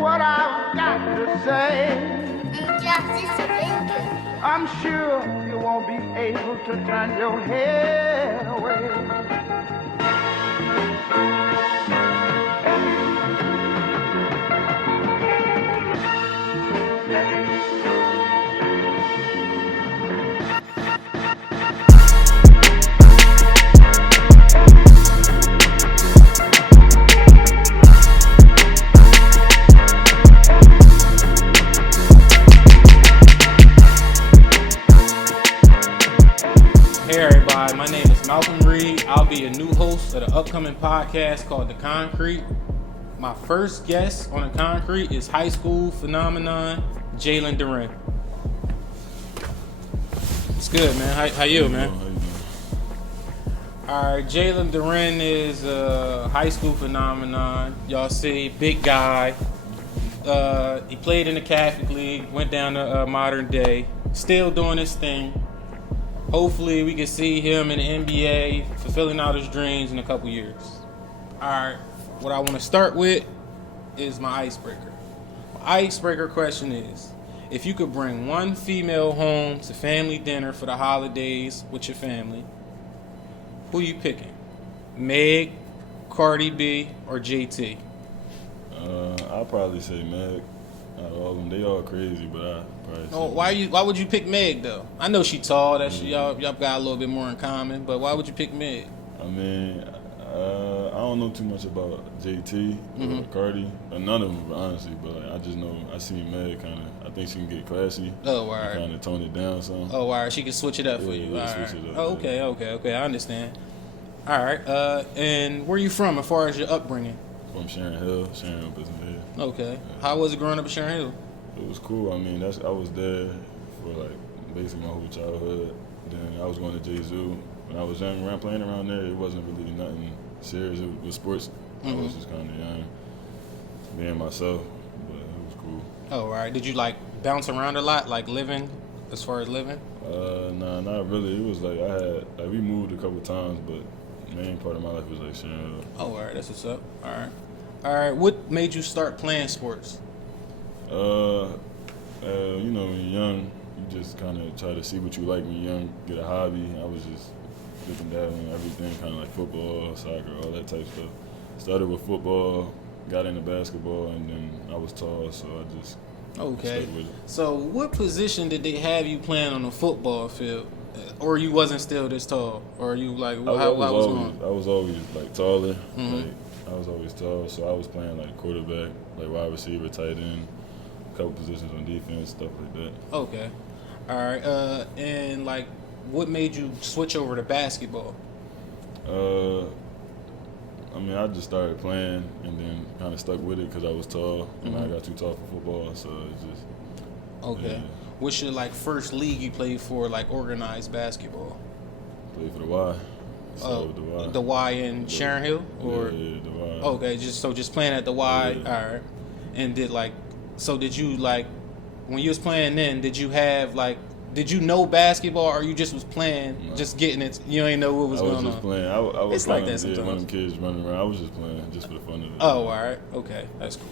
what I've got to say. I'm sure you won't be able to turn your head away. My name is Malcolm Reed. I'll be a new host of the upcoming podcast called The Concrete. My first guest on The Concrete is high school phenomenon Jalen Duren. It's good, man. How you, man? How you doing? All right, Jalen Duren is a high school phenomenon. Y'all see, big guy. He played in the Catholic League, went down to modern day, still doing his thing. Hopefully, we can see him in the NBA fulfilling out his dreams in a couple years. All right, what I want to start with is my icebreaker. My icebreaker question is, if you could bring one female home to family dinner for the holidays with your family, who you picking? Meg, Cardi B, or JT? I'll probably say Meg. Out of all of them, they all crazy, but I probably say Why would you pick Meg though? I know she tall. That y'all got a little bit more in common, but why would you pick Meg? I mean, I don't know too much about JT or Cardi, or none of them, honestly. But like, I just know I seen Meg kind of. I think she can get classy. Oh, all right. Kind of tone it down some. Oh, all right. She can switch it up for you. Yeah, All right. switch it up, Oh, okay. I understand. All right. And where you from as far as your upbringing? From Sharon Hill, Prison Hill. Okay. How was it growing up in Sharon Hill? It was cool. I mean, I was there for like basically my whole childhood. Then I was going to J-Zoo. When I was young, playing around there, it wasn't really nothing serious. It was sports. I was just kind of young, being myself, but it was cool. Oh, all right. Did you like bounce around a lot, like living, as far as living? Nah, not really. It was like we moved a couple times, but the main part of my life was like Sharon Hill. Oh, all right. That's what's up. All right. What made you start playing sports? You know, when you're young, you just kind of try to see what you like when you're young, get a hobby. I was just dipping dabbling everything, kind of like football, soccer, all that type of stuff. Started with football, got into basketball, and then I was tall, so I just Okay. stuck with it. So what position did they have you playing on the football field? Or you wasn't still this tall? Or you like, how was going? I was always like taller. Mm-hmm. Like I was always tall, so I was playing like quarterback, like wide receiver, tight end, a couple positions on defense, stuff like that. Okay. All right. And like, what made you switch over to basketball? I mean, I just started playing and then kind of stuck with it because I was tall and I got too tall for football, so it's just. Okay. Yeah. What's your like first league you played for, like organized basketball? Played for the Y. So the Y. The Y in Sharon Hill, or yeah, the Y. okay, just playing at the Y. Yeah. All right. And did you like when you was playing then? Did you have like? Did you know basketball, or you just was playing, just getting it? You ain't know what was going on. I was just playing. I was It's like kinda, that sometimes. one of them kids running around. I was just playing, just for the fun of it. Oh, all right. Okay, that's cool.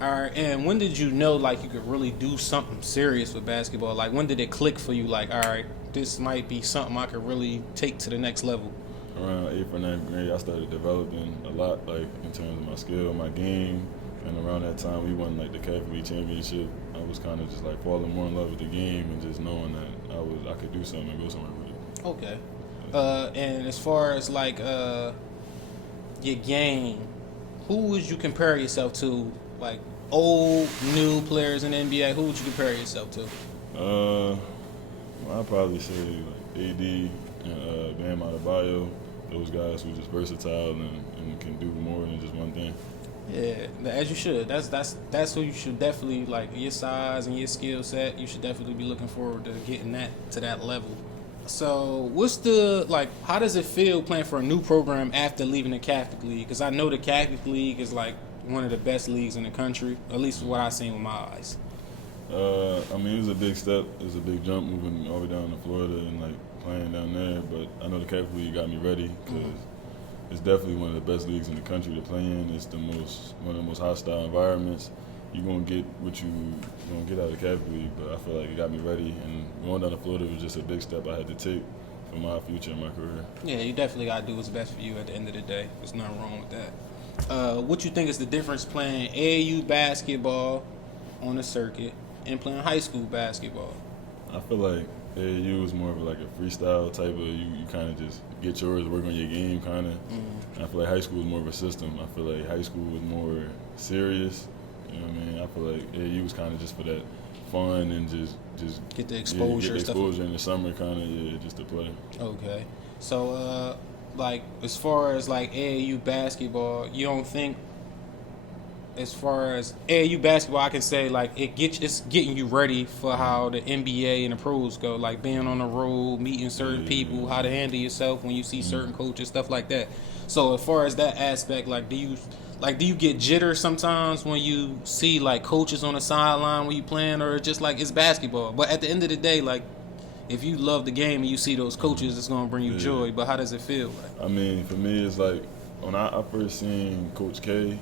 All right, and when did you know, like, you could really do something serious with basketball? Like, when did it click for you, like, all right, this might be something I could really take to the next level? Around 8th or 9th grade, I started developing a lot, like, in terms of my skill, my game. And around that time, we won, like, the Catholic League Championship. I was kind of just, like, falling more in love with the game and just knowing that I could do something and go somewhere with it. Okay. And as far as, like, your game, who would you compare yourself to? Like, old, new players in the NBA, who would you compare yourself to? Well, I'd probably say like AD and Bam Adebayo. Those guys who are just versatile and can do more than just one thing. Yeah, as you should. That's who you should definitely, like, your size and your skill set, you should definitely be looking forward to getting that to that level. So how does it feel playing for a new program after leaving the Catholic League? Because I know the Catholic League is like one of the best leagues in the country, at least what I've seen with my eyes. I mean, it was a big step. It was a big jump moving all the way down to Florida and like playing down there. But I know the Catholic League got me ready because it's definitely one of the best leagues in the country to play in. It's one of the most hostile environments. you're gonna get what you gonna get out of the Catholic League. But I feel like it got me ready, and going down to Florida was just a big step I had to take for my future and my career. Yeah, you definitely gotta do what's best for you at the end of the day. There's nothing wrong with that. What you think is the difference playing AAU basketball on the circuit and playing high school basketball? I feel like AAU is more of like a freestyle type of, you kind of just get yours, work on your game kind of. I feel like high school is more of a system. I feel like high school is more serious. You know what I mean? I feel like AAU is kind of just for that fun and just get the exposure, get the exposure in the summer kind of, just to play. Okay. So, like, as far as like AAU basketball, you don't think, as far as AAU basketball, I can say like it's getting you ready for how the NBA and the pros go, like being on the road, meeting certain people, how to handle yourself when you see certain coaches, stuff like that. So as far as that aspect, do you get jitters sometimes when you see like coaches on the sideline when you playing, or just like it's basketball? But at the end of the day, like if you love the game and you see those coaches, it's gonna bring you joy. But how does it feel? I mean, for me, it's like when I first seen Coach K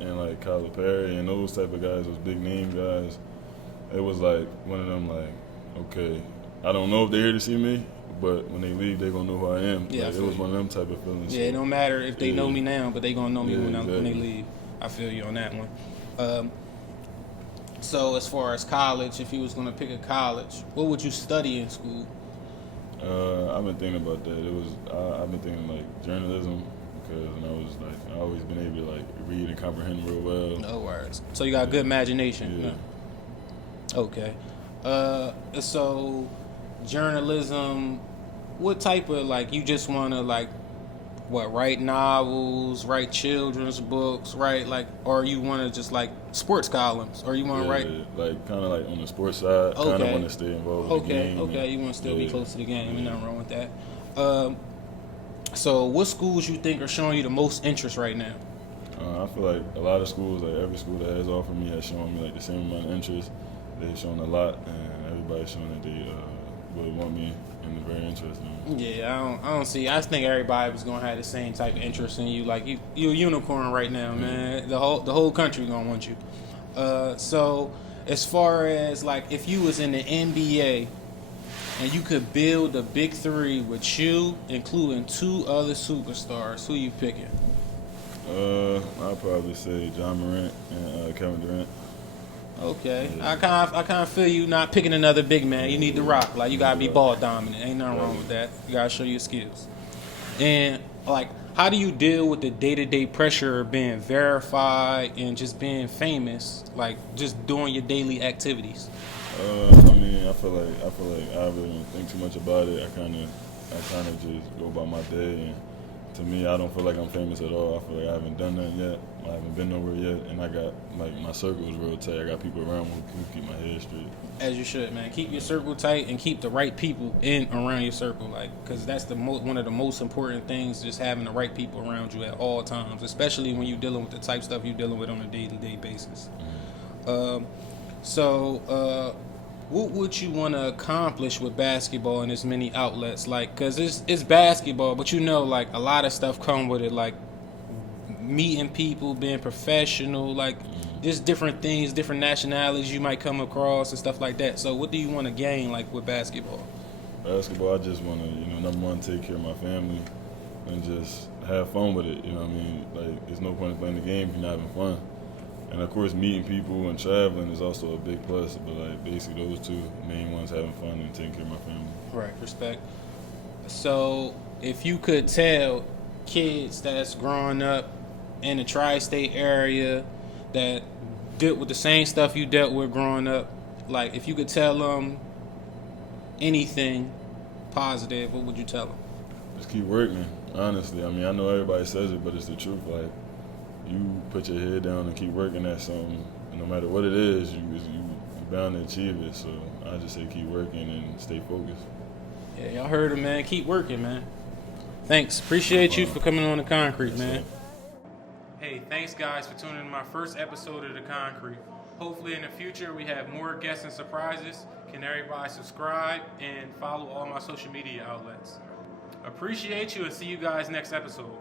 and like Kyler Perry and those type of guys, those big name guys, it was like one of them like, okay, I don't know if they're here to see me, but when they leave, they're gonna know who I am. Yeah, like, it was one of them type of feelings. Yeah, it don't matter if they know me now, but they gonna know me when they leave. I feel you on that one. So as far as college, if you was gonna pick a college, what would you study in school? I've been thinking about that. I've been thinking like journalism, because I always been able to like read and comprehend real well. No worries. So you got a good imagination. Yeah. No? Okay. So journalism, what type of, like, you just want to like write novels, write children's books, write like, or you want to just like sports columns, or you want to write like kind of like on the sports side. Okay. Kind of want to stay involved with the game. Okay, you want to still be close to the game. Ain't nothing wrong with that. So what schools you think are showing you the most interest right now? I feel like a lot of schools, like every school that has offered me, has shown me like the same amount of interest. They've shown a lot, and everybody's shown that they would want me and they're very interested in me. Yeah, I don't see. I think everybody was gonna have the same type of interest in you. Like you're a unicorn right now, man. The whole country gonna want you. So as far as like if you was in the NBA and you could build a big three with you, including 2 other superstars, who you picking? I'd probably say John Morant and Kevin Durant. Okay, Yeah. I kind of feel you not picking another big man. You need to rock. Like you gotta be ball dominant. Ain't nothing wrong with that. You gotta show your skills. And like, how do you deal with the day-to-day pressure of being verified and just being famous? Like just doing your daily activities. I mean, I feel like I really don't think too much about it. I kind of just go about my day, and to me, I don't feel like I'm famous at all. I feel like I haven't done nothing yet. I haven't been nowhere yet, and I got like my circle is real tight. I got people around me who keep my head straight. As you should, man. Keep your circle tight and keep the right people in around your circle, like, because that's one of the most important things. Just having the right people around you at all times, especially when you're dealing with the type stuff you're dealing with on a day-to-day basis. So, what would you want to accomplish with basketball in as many outlets? Like, because it's basketball, but you know, like, a lot of stuff come with it, like meeting people, being professional, like just different things, different nationalities you might come across and stuff like that. So what do you want to gain, like, with basketball? Basketball, I just want to, number one, take care of my family and just have fun with it. You know what I mean? Like, there's no point in playing the game if you're not having fun. And of course, meeting people and traveling is also a big plus. But like, basically, those 2 main ones: having fun and taking care of my family. Right, respect. So, if you could tell kids that's growing up in the tri-state area that dealt with the same stuff you dealt with growing up, like, if you could tell them anything positive, what would you tell them? Just keep working. Honestly, I mean, I know everybody says it, but it's the truth. Like, you put your head down and keep working at something, and no matter what it is, you're bound to achieve it. So I just say keep working and stay focused. Yeah, y'all heard him, man. Keep working, man. Thanks. Appreciate you for coming on The Concrete, man. Hey, thanks, guys, for tuning in to my first episode of The Concrete. Hopefully in the future we have more guests and surprises. Can everybody subscribe and follow all my social media outlets? Appreciate you, and see you guys next episode.